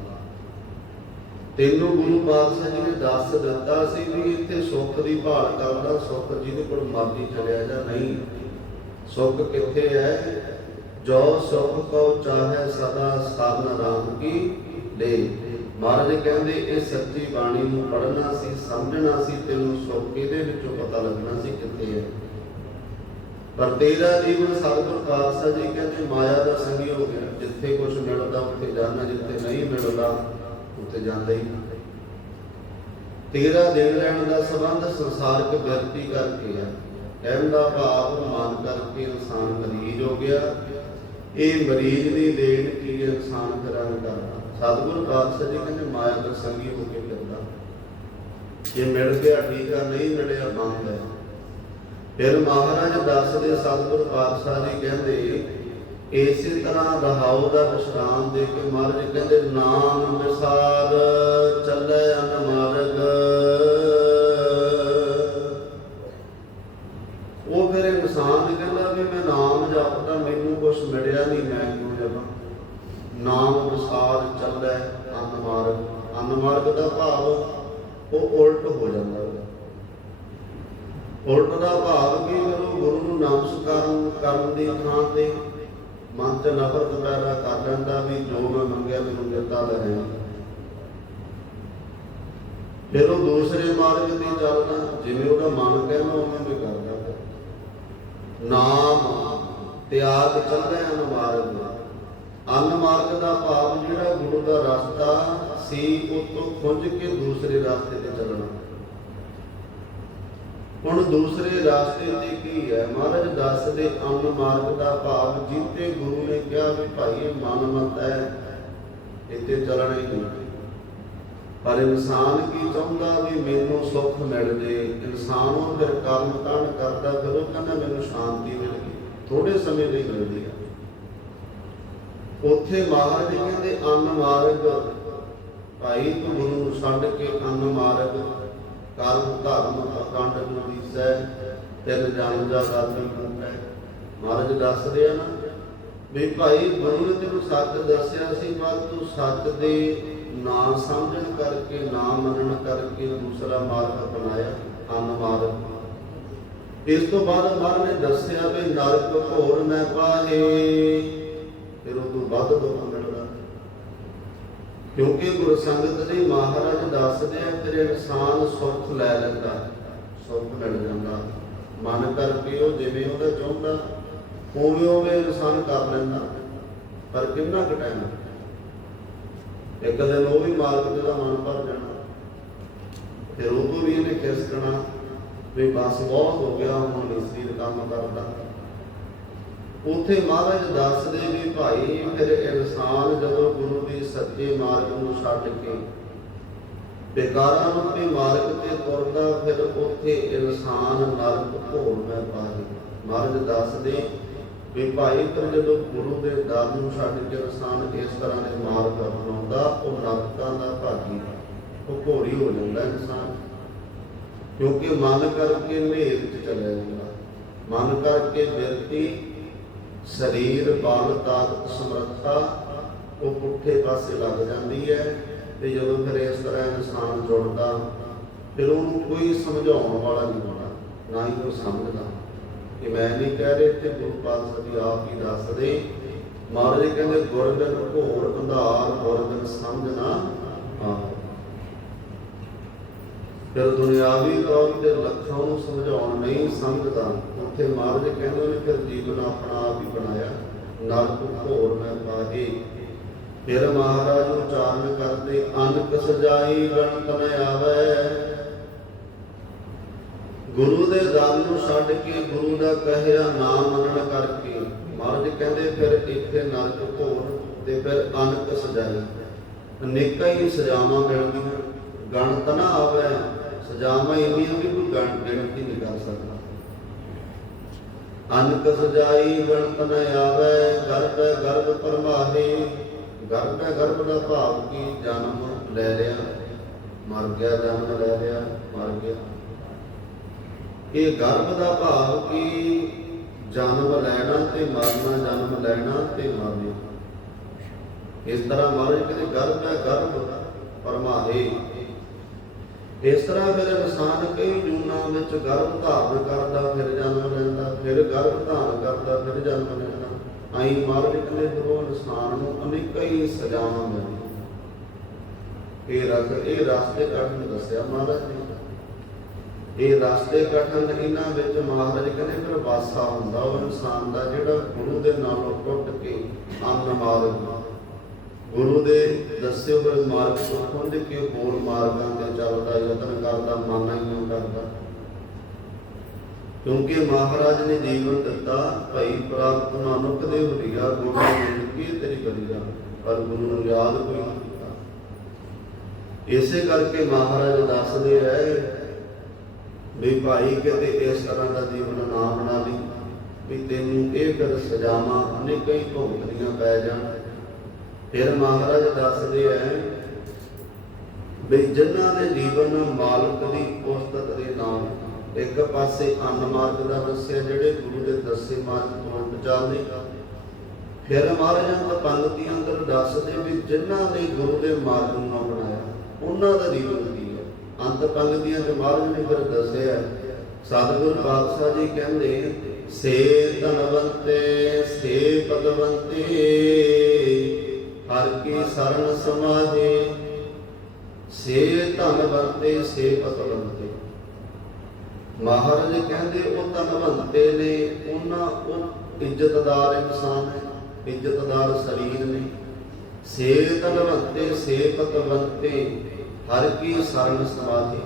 ਤੈਨੂੰ ਗੁਰੂ ਪਾਤਸ਼ਾਹ ਜੀ ਨੇ ਦੱਸ ਦਿੱਤਾ ਸੀ ਵੀ ਇੱਥੇ ਸੁੱਖ ਦੀ ਭਾਲ ਕਰਦਾ, ਸੁੱਖ ਜਿਹਦੇ ਕੋਲ ਮਰਜ਼ੀ ਚਲਿਆ ਜਾ, ਨਹੀਂ। ਸੁੱਖ ਕਿੱਥੇ ਹੈ? ਜੋ ਸੁਖ ਕੋ ਚਾਹੇ ਸਦਾ ਸਾਧਨ ਰਾਮ ਕੀ ਲੈ। ਮਹਾਰਾਜ ਕਹਿੰਦੇ, ਇਹ ਸੱਚੀ ਬਾਣੀ ਨੂੰ ਪੜ੍ਹਨਾ ਸੀ, ਸਮਝਣਾ ਸੀ, ਤੈਨੂੰ ਸੁੱਖ ਇਹਦੇ ਵਿੱਚੋਂ ਪਤਾ ਲੱਗਣਾ ਸੀ ਕਿੱਥੇ ਹੈ? ਪਰ ਤੇਰਾ ਜੀਵਨ ਸਤਿਗੁਰ ਖਾਲਸਾ ਜੀ ਕਹਿੰਦੇ, ਮਾਇਆ ਦਾ ਸੰਗੀ ਹੋ। ਗਿਆ ਜਿੱਥੇ ਕੁਝ ਮਿਲਦਾ, ਉੱਥੇ ਜਾਣਾ, ਜਿੱਥੇ ਨਹੀਂ ਮਿਲਦਾ ਉੱਥੇ ਜਾਂਦਾ ਹੀ ਨਹੀਂ ਤੇਰਾ ਦੇਣ ਲੈਣ ਦਾ ਸੰਬੰਧ ਸੰਸਾਰਕ ਵਿਅਕਤੀ ਕਰਕੇ ਹੈ ਕਹਿਣ ਦਾ ਭਾਵ ਮਨ ਕਰਕੇ ਇਨਸਾਨ ਮਰੀਜ਼ ਹੋ ਗਿਆ। ਇਹ ਮਰੀਜ਼ ਦੀ ਦੇਣ ਕੀ ਇਨਸਾਨ ਕਰਾਂ ਕਰਦਾ ਸਤਿਗੁਰੂ ਪਾਤਸ਼ਾਹ ਜੀ ਕਹਿੰਦੇ ਮਾਇਆ ਦਾ ਸੰਗੀ ਹੋ ਕੇ ਫਿਰਦਾ ਜੇ ਮਿਲ ਗਿਆ ਠੀਕ ਆ, ਨਹੀਂ ਮਿਲਿਆ ਬੰਦ ਹੈ। ਫਿਰ ਮਹਾਰਾਜ ਦੱਸਦੇ ਸਤਿਗੁਰੂ ਪਾਤਸ਼ਾਹ ਜੀ ਕਹਿੰਦੇ ਇਸੇ ਤਰ੍ਹਾਂ ਰਹਾਉ ਦਾ ਵਿਸ਼ਰਾਮ ਦੇ ਕੇ ਮਹਾਰਾਜ ਕਹਿੰਦੇ ਨਾਮ ਵਿਸਾਰ ਚੱਲੇ ਅਨਮਾਰਗ ਉਹ ਫਿਰ ਇਨਸਾਨ ਕਹਿੰਦਾ ਵੀ ਮੈਂ ਨਾਮ ਜਪਦਾ, ਮੈਨੂੰ ਕੁਝ ਮਿਲਿਆ ਨਹੀਂ, ਮੈਂ ਕਿਉਂ ਜਪਾਂ? ਨਾਮ ਵਿਸਾਰ ਚੱਲੇ ਅਨਮਾਰਗ ਅਨਮਾਰਗ ਦਾ ਭਾਵ ਉਹ ਉਲਟ ਹੋ ਜਾਂਦਾ ਉਲਟ ਦਾ ਭਾਵ ਕੀ? ਕਰੋ ਗੁਰੂ ਨੂੰ ਨਮਸਕਾਰ ਕਰਨ ਦੀ ਥਾਂ ਤੇ ਮਨ ਤੇ ਨਫ਼ਰਤ ਪੈਦਾ ਕਰ ਲੈਂਦਾ ਵੀ ਜੋ ਮੈਂ ਮੰਗਿਆ ਮੈਨੂੰ ਦਿੱਤਾ ਲੈ ਫਿਰ ਉਹ ਦੂਸਰੇ ਮਾਰਗ ਤੇ ਚੱਲਦਾ, ਜਿਵੇਂ ਉਹਦਾ ਮਨ ਕਹਿੰਦਾ, ਉਵੇਂ ਵੀ ਕਰਦਾ। ਨਾਮ, ਤਿਆਗ ਚੱਲਦਾ ਹੈ ਅਨਮਾਰਗ ਅਨਮਾਰਗ ਦਾ ਭਾਵ ਜਿਹੜਾ ਗੁਰੂ ਦਾ ਰਸਤਾ ਸੀ, ਉਹ ਤੋਂ ਖੁੰਝ ਕੇ ਦੂਸਰੇ ਰਸਤੇ ਤੇ ਚੱਲਣਾ। ਹੁਣ ਦੂਸਰੇ ਰਾਸਤੇ ਤੇ ਕੀ ਹੈ? ਮਹਾਰਾਜ ਦੱਸ ਦੇ, ਅੰਨ ਮਾਰਗ ਦਾ ਭਾਵ ਜਿੱਤੇ ਗੁਰੂ ਨੇ ਕਿਹਾ ਵੀ ਭਾਈ ਇਹ ਮਨ ਮਤ ਹੈ, ਇੱਥੇ ਚੱਲਣਾ ਹੀ ਨਹੀਂ। ਪਰ ਇਨਸਾਨ ਕੀ ਚਾਹੁੰਦਾ ਵੀ ਮੈਨੂੰ ਸੁੱਖ ਮਿਲ ਜੇ? ਇਨਸਾਨ ਉਹ ਫਿਰ ਕਰਮ ਕਾਂਡ ਕਰਦਾ ਫਿਰ ਉਹ ਕਹਿੰਦਾ ਮੈਨੂੰ ਸ਼ਾਂਤੀ ਮਿਲ ਗਈ? ਥੋੜੇ ਸਮੇਂ ਲਈ ਮਿਲਦੀ ਹੈ ਉੱਥੇ ਮਹਾਰਾਜ ਕਹਿੰਦੇ, ਅੰਨ ਮਾਰਗ, ਭਾਈ ਤੂੰ ਗੁਰੂ ਨੂੰ ਛੱਡ ਕੇ ਅੰਨ ਮਾਰਗ ਕਰਮ ਧਰਮ ਅਕੰਡ ਦੀਸੈ ਤਿਲ ਜਨ ਜਾ ਦਾਤੀ ਹੈ। ਮਹਾਰਾਜ ਦੱਸਦੇ ਆ ਨਾ ਵੀ ਭਾਈ ਗੁਰੂ ਨੇ ਤੈਨੂੰ ਸੱਚ ਦੱਸਿਆ ਸੀ, ਪਰ ਤੂੰ ਸੱਚ ਦੇ ਨਾ ਸਮਝਣ ਕਰਕੇ ਨਾ ਮੰਨਣ ਕਰਕੇ ਦੂਸਰਾ ਮਾਰਗ ਅਪਣਾਇਆ ਅੰਨ ਮਾਰਗ ਇਸ ਤੋਂ ਬਾਅਦ ਮਹਾਰਾਜ ਨੇ ਦੱਸਿਆ ਵੀ ਨਰਕ ਘੋਰ ਮੈਂ ਪਾਹੇ ਫਿਰ ਉਹ ਤੋਂ ਵੱਧ ਦੁੱਖ ਮਿਲਦਾ ਕਿਉਂਕਿ ਗੁਰੂ ਸੰਗਤ ਜੀ ਮਹਾਰਾਜ ਦੱਸਦੇ ਆ ਫਿਰ ਇਨਸਾਨ ਸੁੱਖ ਲੈ ਲੈਂਦਾ ਸੁੱਖ ਮਿਲ ਜਾਂਦਾ। ਮਨ ਕਰਕੇ ਉਹ ਜਿਵੇਂ ਉਹਦਾ ਚਾਹੁੰਦਾ ਉਵੇਂ ਉਵੇਂ ਇਨਸਾਨ ਕਰ ਲੈਂਦਾ। ਪਰ ਕਿੰਨਾ ਕੁ ਟਾਈਮ ਇੱਕ ਦਿਨ ਉਹ ਵੀ ਮਾਲਕ ਦਾ ਮਨ ਭਰ ਜਾਣਾ, ਫਿਰ ਉਹ ਵੀ ਇਹਨੇ ਖਿਸਕਣਾ ਵੀ ਬਸ ਬਹੁਤ ਹੋ ਗਿਆ ਹੁਣ ਨਹੀਂ ਸਰੀਰ ਕੰਮ ਕਰਦਾ। ਉਥੇ ਮਹਾਰਾਜ ਦੱਸਦੇ ਵੀ ਭਾਈ, ਫਿਰ ਇਨਸਾਨ ਜਦੋਂ ਗੁਰੂ ਦੇ ਸੱਚੇ ਮਾਰਗ ਨੂੰ ਛੱਡ ਕੇ ਬੇਕਾਰਾਂ ਰੂਪੀ ਮਾਰਗ ਤੇ ਤੁਰਦਾ, ਫਿਰ ਉੱਥੇ ਇਨਸਾਨ ਨਰਕ ਭੋਗ ਮੈਂ ਮਹਾਰਾਜ ਦੱਸਦੇ ਵੀ ਭਾਈ ਫਿਰ ਜਦੋਂ ਗੁਰੂ ਦੇ ਦਰ ਨੂੰ ਛੱਡ ਕੇ ਇਨਸਾਨ ਇਸ ਤਰ੍ਹਾਂ ਦੇ ਮਾਰਗ ਅਪਣਾਉਂਦਾ, ਉਹ ਨਰਕਾਂ ਦਾ ਭਾਗੀ ਉਹ ਘੋੜੀ ਹੋ ਜਾਂਦਾ ਇਨਸਾਨ। ਕਿਉਂਕਿ ਮਨ ਕਰਕੇ ਹਨੇਰ ਚ ਚਲਿਆ ਜਾਂਦਾ। ਮਨ ਕਰਕੇ ਬਿਰਤੀ ਸਰੀਰ, ਬਲ ਤਾਕਤ ਸਮਰੱਥਾ, ਉਹ ਪੁੱਠੇ ਪਾਸੇ ਲੱਗ ਜਾਂਦੀ ਹੈ ਤੇ ਜਦੋਂ ਫਿਰ ਇਸ ਤਰ੍ਹਾਂ ਇਨਸਾਨ ਜੁੜਦਾ, ਫਿਰ ਉਹਨੂੰ ਕੋਈ ਸਮਝਾਉਣ ਵਾਲਾ ਨਹੀਂ ਹੁੰਦਾ ਨਾ ਹੀ ਉਹ ਸਮਝਦਾ। ਕਿ ਮੈਂ ਨਹੀਂ ਕਹਿ ਰਿਹਾ ਤੇ ਗੁਰੂ ਪਾਤਸ਼ਾਹ ਜੀ ਆਪ ਹੀ ਦੱਸਦੇ, ਮਹਾਰਾਜ ਕਹਿੰਦੇ ਗੁਰਬਿਨ ਘੋਰ, ਅੰਧਾਰ ਗੁਰਬਿਨ ਸਮਝਣਾ ਆਪ ਫਿਰ ਦੁਨਿਆਵੀ ਤੌਰ ਤੇ ਲੱਖਾਂ ਨੂੰ ਸਮਝਾਉਣ ਨਹੀਂ ਸਮਝਦਾ, ਉੱਥੇ ਮਹਾਰਾਜ ਕਹਿੰਦੇ ਨੇ ਫਿਰ ਜੀਵਨ ਆਪਣਾ ਆਪ ਹੀ ਬਣਾਇਆ, ਨਰਕ ਘੋਰ ਮੈਂ ਪਾਹੇ। ਫਿਰ ਮਹਾਰਾਜ ਉਚਾਰਨ ਕਰਦੇ, ਅਨਕ ਸਜਾਈ ਗਣਤ ਨ ਆਵੇ। ਗੁਰੂ ਦੇ ਦਰ ਨੂੰ ਛੱਡ ਕੇ ਗੁਰੂ ਦਾ ਕਹਿਆ ਨਾ ਮੰਨਣ ਕਰਕੇ, ਮਹਾਰਾਜ ਕਹਿੰਦੇ, ਫਿਰ ਇੱਥੇ ਨਰਕ ਘੋਰ ਤੇ ਫਿਰ ਅਨਕ ਸਜਾਈ। ਅਨੇਕਾਂ ਹੀ ਸਜ਼ਾਵਾਂ ਮਿਲਦੀਆਂ, ਗਣਤ ਨਾ ਆਵੇ। ਸਜ਼ਾਵਾਂ ਇੰਨੀਆਂ ਵੀ ਕੋਈ ਗਣ ਗਿਣਤੀ ਨਹੀਂ ਕਰ ਸਕਦਾ। ਅਨਕ ਸਜਾਈ ਗਣਤ ਨ ਆਵੇ, ਗਰਭ ਗਰਭ ਪਰਮਾਹੇ ਗਰਭ ਗਰਭ ਦਾ ਭਾਵ ਕੀ ਜਨਮ ਲੈ ਲਿਆ, ਮਰ ਗਿਆ, ਜਨਮ ਲੈ ਲਿਆ, ਮਰ ਗਿਆ। ਇਹ ਗਰਭ ਦਾ ਭਾਵ ਕੀ ਜਨਮ ਲੈਣਾ ਤੇ ਮਰਨਾ, ਜਨਮ ਲੈਣਾ ਤੇ ਮਰਨਾ ਇਸ ਤਰ੍ਹਾਂ ਮਹਾਰਾਜ ਕਹਿੰਦੇ ਗਰਭ ਹੈ ਗਰਭ ਪਰਮਾਹੇ ਇਸ ਤਰ੍ਹਾਂ ਫਿਰ ਇਨਸਾਨ ਕਈ ਜੂਨਾਂ ਵਿੱਚ ਗਰਭ ਧਾਰਨ ਕਰਦਾ, ਫਿਰ ਜਨਮ ਲੈਂਦਾ, ਫਿਰ ਗਰਭ ਧਾਰਨ ਕਰਦਾ, ਫਿਰ ਜਨਮ ਲੈਂਦਾ। ਆਈ ਮਹਾਰਾਜ ਕਹਿੰਦੇ ਫਿਰ ਇਨਸਾਨ ਨੂੰ ਅਨੇਕਾਂ ਹੀ ਸਜ਼ਾਵਾਂ ਮਿਲਦੀਆਂ ਇਹ ਰਸ, ਇਹ ਰਸਤੇ ਕੱਢਣ ਦੱਸਿਆ ਮਹਾਰਾਜ ਨੇ। ਇਹ ਰਸਤੇ ਕੱਢਣ ਇਹਨਾਂ ਵਿੱਚ ਮਹਾਰਾਜ ਕਹਿੰਦੇ ਫਿਰ ਵਾਸਾ ਹੁੰਦਾ, ਉਹ ਇਨਸਾਨ ਦਾ ਜਿਹੜਾ ਗੁਰੂ ਦੇ ਨਾਲੋਂ ਟੁੱਟ ਕੇ ਅੰਨ ਮਾਰਗ ਗੁਰੂ ਦੇ ਦੱਸੇ ਹੋਏ ਮਾਰਗ ਤੋਂ ਖੁੰਝ ਕੇ ਹੋਰ ਮਾਰਗਾਂ ਤੇ ਚੱਲਦਾ, ਯਤਨ ਕਰਦਾ, ਮਨ ਹੀ ਕਰਦਾ? ਕਿਉਂਕਿ ਮਹਾਰਾਜ ਨੇ ਜੀਵਨ ਦਿੱਤਾ, ਭਈ ਪ੍ਰਾਪਤ ਨਾਨਕ ਦੇ ਹੁਰੀਆ ਗੁਰੂ ਨੇ ਕੀ ਤੇਰੀ ਕਰੀਆ ਪਰ ਗੁਰੂ ਨੂੰ ਯਾਦ ਕੋਈ ਨਹੀਂ ਕੀਤਾ। ਇਸੇ ਕਰਕੇ ਮਹਾਰਾਜ ਦੱਸਦੇ ਰਹੇ ਵੀ ਭਾਈ ਕਿਤੇ ਇਸ ਤਰ੍ਹਾਂ ਦਾ ਜੀਵਨ ਨਾ ਬਣਾ ਲਈ, ਵੀ ਤੈਨੂੰ ਇਹ ਫਿਰ ਸਜ਼ਾਵਾਂ, ਅਨੇਕਾਂ ਹੀ ਭੁਗਤਣੀਆਂ ਪੈ ਜਾਣ। ਫਿਰ ਮਹਾਰਾਜ ਦੱਸਦੇ ਐ ਵੀ ਜਿਨ੍ਹਾਂ ਦੇ ਜੀਵਨ ਮਾਲਕ ਦੀ ਉਸਤਤ ਦੇ ਨਾਮ, ਇੱਕ ਪਾਸੇ ਅੰਨ ਮਾਰਗ ਦਾ ਦੱਸਿਆ ਜਿਹੜੇ ਗੁਰੂ ਦੇ ਦੱਸੇ ਮਾਰਗ ਤੋਂ ਉਲਟ ਫਿਰ ਮਹਾਰਾਜ ਅੰਦਰ ਪੰਗਤੀ ਅੰਦਰ ਦੱਸਦੇ ਵੀ ਜਿਨ੍ਹਾਂ ਨੇ ਗੁਰੂ ਦੇ ਮਾਰਗ ਨੂੰ ਬਣਾਇਆ, ਉਹਨਾਂ ਦਾ ਜੀਵਨ ਕੀ ਹੈ ਅੰਤ ਪੰਗਤੀਆਂ ਦੇ ਮਹਾਰਾਜ ਨੇ ਫਿਰ ਦੱਸਿਆ, ਸਤਿਗੁਰ ਪਾਤਸ਼ਾਹ ਜੀ ਕਹਿੰਦੇ, ਸੇ ਧਨਵੰਤੇ, ਸੇ ਪਦਵੰਤੇ ਹਰ ਕੀ ਸਰਣ ਸਮਾਜੇ ਸੇ ਧਨਵੰਤੇ ਸੇ ਪਤਵੰਤੇ ਮਹਾਰਾਜ ਕਹਿੰਦੇ, ਉਹ ਧਨਵੰਤੇ ਨੇ, ਉਹਨਾਂ ਉਹ ਇੱਜ਼ਤਦਾਰ ਇਨਸਾਨ ਹੈ ਇੱਜ਼ਤਦਾਰ ਸਰੀਰ ਨੇ। ਸੇ ਧਨਵੰਤੇ ਸੇ ਪਤਵੰਤੇ ਹਰ ਕੀ ਸਰਣ ਸਮਾਜੇ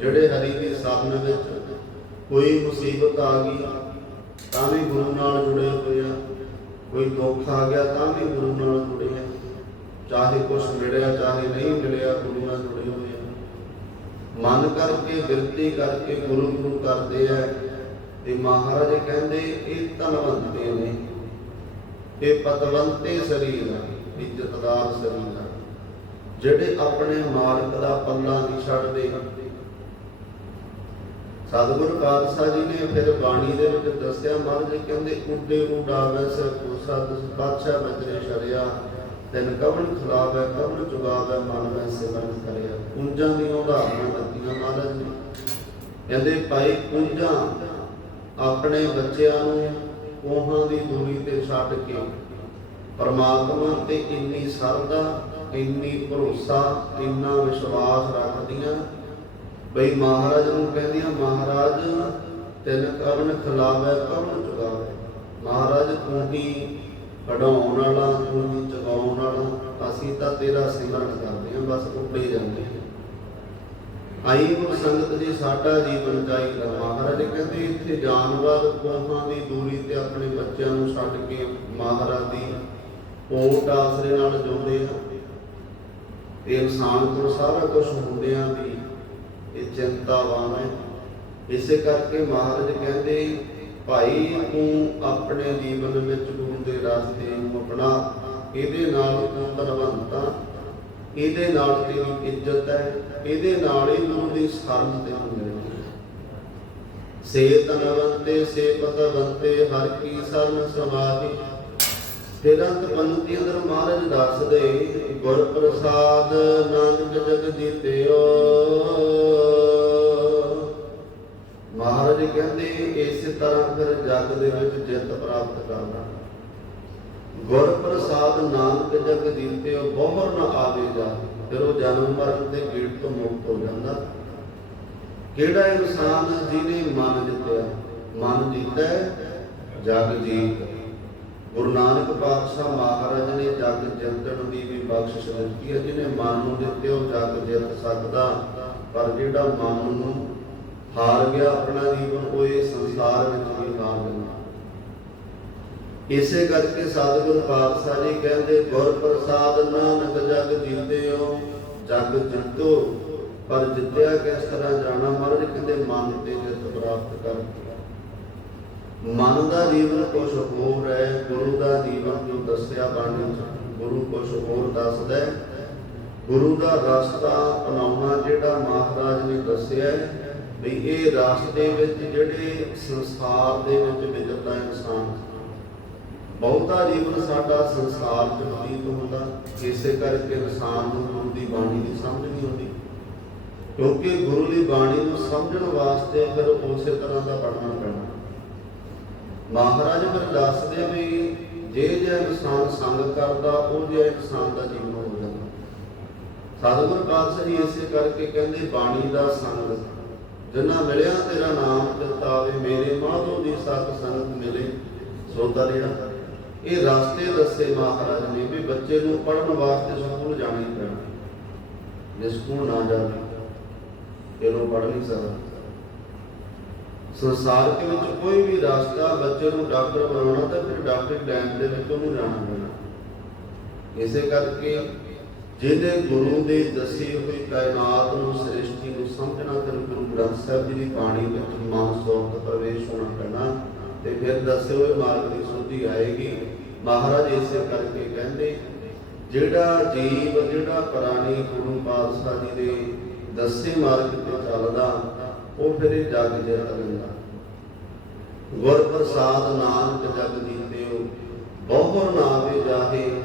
ਜਿਹੜੇ ਹਰੀ ਦੀ ਸਾਧਨ ਵਿੱਚ ਕੋਈ ਮੁਸੀਬਤ ਆ ਗਈ, ਤਾਂ ਵੀ ਗੁਰੂ ਨਾਲ ਜੁੜੇ ਹੋਏ ਆ। ਕੋਈ ਦੁੱਖ ਆ ਗਿਆ ਤਾਂ ਵੀ ਗੁਰੂ ਨਾਲ ਜੁੜੇ ਆ। ਚਾਹੇ ਕੁਛ ਮਿਲਿਆ ਚਾਹੇ ਨਹੀਂ ਮਿਲਿਆ ਗੁਰੂ ਨਾਲ ਜੁੜੇ ਹੋਏ ਆ। ਮਨ ਕਰਕੇ ਬਿਰਤੀ ਕਰਕੇ ਗੁਰੂ ਗੁਰੂ ਕਰਦੇ ਆ। ਤੇ ਮਹਾਰਾਜ ਕਹਿੰਦੇ ਇਹ ਧਨਵੰਤੇ ਨੇ। ਇਹ ਪਤਵੰਤੇ ਸਰੀਰ ਆ, ਇੱਜ਼ਤਦਾਰ ਸਰੀਰ ਆ, ਜਿਹੜੇ ਆਪਣੇ ਮਾਲਕ ਦਾ ਪੱਲਾ ਨਹੀਂ ਛੱਡਦੇ। ਸਤਿਗੁਰੂ ਖਾਲਸਾ ਜੀ ਨੇ ਫਿਰ ਬਾਣੀ ਦੇ ਵਿੱਚ ਦੱਸਿਆ, ਮਹਾਰਾਜ ਜੀ ਕਹਿੰਦੇ, ਉੱਡੇ ਉਡਾਵੇ ਸੇ ਕੋਸਾ ਦਸ ਬਾਦਸ਼ਾਹ ਬਜਰੇ ਸ਼ਰਿਆ ਤੈਨ ਕਵਣ ਖਲਾਵੇ, ਕਵਣ ਚੁਗਾਵੇ ਮਨ ਮੈਂ ਸਿਮਰਨ ਕਰਿਆ। ਕੁੰਜਾਂ ਦੀਆਂ ਉਦਾਹਰਨਾਂ ਦਿੱਤੀਆਂ ਮਹਾਰਾਜ ਨੇ ਕਹਿੰਦੇ, ਭਾਈ ਕੁੰਜਾਂ ਆਪਣੇ ਬੱਚਿਆਂ ਨੂੰ ਕੋਹਾਂ ਦੀ ਦੂਰੀ ਤੇ ਛੱਡ ਕੇ ਪਰਮਾਤਮਾ ਤੇ ਇੰਨੀ ਸਰਦਾ ਇੰਨੀ ਭਰੋਸਾ, ਇੰਨਾ ਵਿਸ਼ਵਾਸ ਰੱਖਦੀਆਂ ਬਈ ਮਹਾਰਾਜ ਨੂੰ ਕਹਿੰਦੀਆਂ ਮਹਾਰਾਜ, ਤਿੰਨ ਕਰਨ ਖਿਲਾਵੇ ਕਵਣ ਚੁਗਾਵੇ ਮਹਾਰਾਜ, ਤੂੰ ਹੀ ਕਢਾਉਣ ਵਾਲਾ, ਤੂੰ ਹੀ ਚਗਾਉਣ ਵਾਲਾ, ਅਸੀਂ ਤਾਂ ਤੇਰਾ ਸਿਮਰਨ ਕਰਦੇ ਹਾਂ, ਬਸ ਉੱਡੇ ਜਾਂਦੇ ਹਾਂ। ਆਈ ਗੁਰ ਸੰਗਤ ਜੀ, ਸਾਡਾ ਜੀਵਨ ਚਾਹੀਦਾ। ਮਹਾਰਾਜ ਕਹਿੰਦੇ, ਇੱਥੇ ਜਾਨਵਰ ਕੋਹਾਂ ਦੀ ਦੂਰੀ ਤੇ ਆਪਣੇ ਬੱਚਿਆਂ ਨੂੰ ਛੱਡ ਕੇ ਮਹਾਰਾਜ ਦੀ ਓਟ ਆਸਰੇ ਨਾਲ ਜੁੜਦੇ ਆ ਤੇ ਇਨਸਾਨ ਕੋਲ ਸਾਰਾ ਕੁਝ ਹੁੰਦਿਆਂ ਵੀ ਇਹ ਚਿੰਤਾਵਾਨ ਹੈ। ਇਸੇ ਕਰਕੇ ਮਹਾਰਾਜ ਕਹਿੰਦੇ, ਭਾਈ, ਤੂੰ ਆਪਣੇ ਜੀਵਨ ਵਿੱਚ ਗੁਰੂ ਦੇ ਰਸਤੇ ਨੂੰ ਅਪਣਾ। ਇਹਦੇ ਨਾਲ ਤੂੰ ਧਨਵੰਤਾ ਇਹਦੇ ਨਾਲ ਤੇਰੀ ਇੱਜ਼ਤ ਹੈ। ਇਹਦੇ ਨਾਲ ਹੀ ਗੁਰੂ ਦੀ ਸ਼ਰਨ ਤੈਨੂੰ ਮਿਲਣੀ ਸੇ ਧਨਵੰਤੇ ਸੇ ਪਤਵੰਤੇ ਹਰ ਕੀ ਸਰਨ ਸਮਾਧੀ ਫਿਰ ਅੰਤ ਪੰਕਤੀ ਮਹਾਰਾਜ ਦੱਸਦੇ ਗੁਰ ਪ੍ਰਸਾਦ ਨਾਨਕ ਜਗ ਜੀਤਿਓ। ਮਹਾਰਾਜ ਕਹਿੰਦੇ, ਇਸੇ ਤਰ੍ਹਾਂ ਫਿਰ ਜਗ ਦੇ ਵਿੱਚ ਜਿੱਤ ਪ੍ਰਾਪਤ ਕਰਨਾ। ਗੁਰ ਪ੍ਰਸਾਦ ਨਾਨਕ ਜਗ ਜੀਤਿਓ, ਬਹੁਰ ਨਾ ਆਵੇ ਜਾ, ਫਿਰ ਉਹ ਜਨਮ ਮਰਨ ਦੇ ਗੇੜ ਤੋਂ ਮੁਕਤ ਹੋ ਜਾਂਦਾ। ਕਿਹੜਾ ਇਨਸਾਨ ਜਿਹਨੇ ਮਨ ਜਿੱਤਿਆ? ਮਨ ਜਿੱਤਿਆ ਜਗ ਜੀਤ। ਗੁਰੂ ਨਾਨਕ ਪਾਤਸ਼ਾਹ ਮਹਾਰਾਜ ਨੇ ਜਗ ਜਿੱਤਣ ਦੀ ਵੀ ਬਖਸ਼ਿਸ਼ ਦਿੱਤੀ ਹੈ, ਜਿਹਨੇ ਮਨ ਨੂੰ ਦਿੱਤੇ ਉਹ ਜਗ ਜਿੱਤ ਸਕਦਾ। ਪਰ ਜਿਹੜਾ ਮਨ ਨੂੰ ਹਾਰ ਗਿਆ, ਆਪਣਾ ਜੀਵਨ ਉਹ ਇਹ ਸੰਸਾਰ ਵਿੱਚ ਵੀ ਹਾਰ ਜਾਂਦਾ। ਇਸੇ ਕਰਕੇ ਸਤਿਗੁਰੂ ਪਾਤਸ਼ਾਹ ਜੀ ਕਹਿੰਦੇ, ਗੁਰ ਪ੍ਰਸਾਦ ਨਾਨਕ ਜਗ ਜੀਤਿਓ, ਜਗ ਜਿੱਤੋ। ਪਰ ਜਿੱਤਿਆ ਕਿਸ ਤਰ੍ਹਾਂ ਜਾਣਾ? ਮਹਾਰਾਜ ਕਹਿੰਦੇ, ਮਨ ਤੇ ਜਿੱਤ ਪ੍ਰਾਪਤ ਕਰ। ਮਨ ਦਾ ਜੀਵਨ ਕੁਛ ਹੋਰ ਹੈ, ਗੁਰੂ ਦਾ ਜੀਵਨ ਜੋ ਦੱਸਿਆ ਬਾਣੀ ਚ ਗੁਰੂ ਕੁਛ ਹੋਰ ਦੱਸਦਾ ਹੈ। ਗੁਰੂ ਦਾ ਰਸਤਾ ਅਪਣਾਉਣਾ ਜਿਹੜਾ ਮਹਾਰਾਜ ਨੇ ਦੱਸਿਆ ਹੈ, ਵੀ ਇਹ ਰਸਤੇ ਵਿੱਚ ਜਿਹੜੇ ਸੰਸਾਰ ਦੇ ਵਿੱਚ ਵਿਚਰਦਾ ਇਨਸਾਨ, ਬਹੁਤਾ ਜੀਵਨ ਸਾਡਾ ਸੰਸਾਰ ਚ ਬਤੀਤ ਹੁੰਦਾ, ਇਸੇ ਕਰਕੇ ਇਨਸਾਨ ਨੂੰ ਗੁਰੂ ਦੀ ਬਾਣੀ ਦੀ ਸਮਝ ਨਹੀਂ ਆਉਂਦੀ। ਕਿਉਂਕਿ ਗੁਰੂ ਦੀ ਬਾਣੀ ਨੂੰ ਸਮਝਣ ਵਾਸਤੇ ਫਿਰ ਉਸੇ ਤਰ੍ਹਾਂ ਦਾ ਪੜਨਾ ਪੈਣਾ ਮਹਾਰਾਜ ਫਿਰ ਦੱਸਦੇ ਵੀ ਜੇ ਜੇ ਇਨਸਾਨ ਸੰਗ ਕਰਦਾ, ਉਹ ਜੇ ਇਨਸਾਨ ਦਾ ਜੀਵਨ ਹੋ ਜਾਂਦਾ। ਸਤਿਗੁਰ ਪਾਤਸ਼ਾਹ ਜੀ ਇਸੇ ਕਰਕੇ ਕਹਿੰਦੇ, ਬਾਣੀ ਦਾ ਸੰਗ, ਜਿੰਨਾ ਮਿਲਿਆ ਤੇਰਾ ਨਾਮ ਚਿਤਾਵੇ ਮੇਰੇ ਮਾਧੋ ਦੀ ਸਤ ਸੰਗਤ ਮਿਲੇ ਸੋ ਤਰਿਆ ਇਹ ਰਸਤੇ ਦੱਸੇ ਮਹਾਰਾਜ ਨੇ ਵੀ ਬੱਚੇ ਨੂੰ ਪੜਨ ਵਾਸਤੇ ਸਕੂਲ ਜਾਣਾ ਹੀ ਪੈਣਾ। ਜੇ ਸਕੂਲ ਨਾ ਜਾਵੇ, ਫਿਰ ਉਹ ਪੜ ਨਹੀਂ ਸਕਦਾ। ਸੰਸਾਰ ਦੇ ਵਿੱਚ ਕੋਈ ਵੀ ਰਸਤਾ ਬੱਚੇ ਨੂੰ ਡਾਕਟਰ ਬਣਾਉਣਾ ਤਾਂ ਫਿਰ ਡਾਕਟਰ ਲਾਈਨ ਦੇ ਵਿੱਚ ਉਹਨੂੰ ਜਾਣਾ ਪੈਣਾ। ਇਸੇ ਕਰਕੇ ਜਿਹਨੇ ਗੁਰੂ ਦੇ ਦੱਸੀ ਹੋਈ ਕਾਇਨਾਤ ਨੂੰ, ਸ੍ਰਿਸ਼ਟੀ ਨੂੰ ਸਮਝਣਾ ਤੇ ਗੁਰੂ ਗ੍ਰੰਥ ਸਾਹਿਬ ਜੀ ਦੀ ਬਾਣੀ ਵਿੱਚ ਮਨ ਪ੍ਰਵੇਸ਼ ਹੋਣਾ ਪੈਣਾ ਤੇ ਫਿਰ ਦੱਸੇ ਹੋਏ ਮਾਰਗ ਦੀ ਸੁਧੀ ਆਏਗੀ। ਮਹਾਰਾਜ ਇਸੇ ਕਰਕੇ ਕਹਿੰਦੇ, ਜਿਹੜਾ ਜੀਵ, ਜਿਹੜਾ ਪ੍ਰਾਣੀ ਗੁਰੂ ਪਾਤਸ਼ਾਹ ਜੀ ਦੇ ਦੱਸੇ ਮਾਰਗ ਤੇ ਚੱਲਦਾ ਉਹ ਫਿਰ ਇਹ ਜਗ ਜਿਹਾ ਲੈਂਦਾ ਗੁਰ ਪ੍ਰਸਾਦ ਨਾਨਕ ਜਗ ਜੀਤਿਓ ਬਹੁਰ ਨਾਵੇ ਜਾਹੇ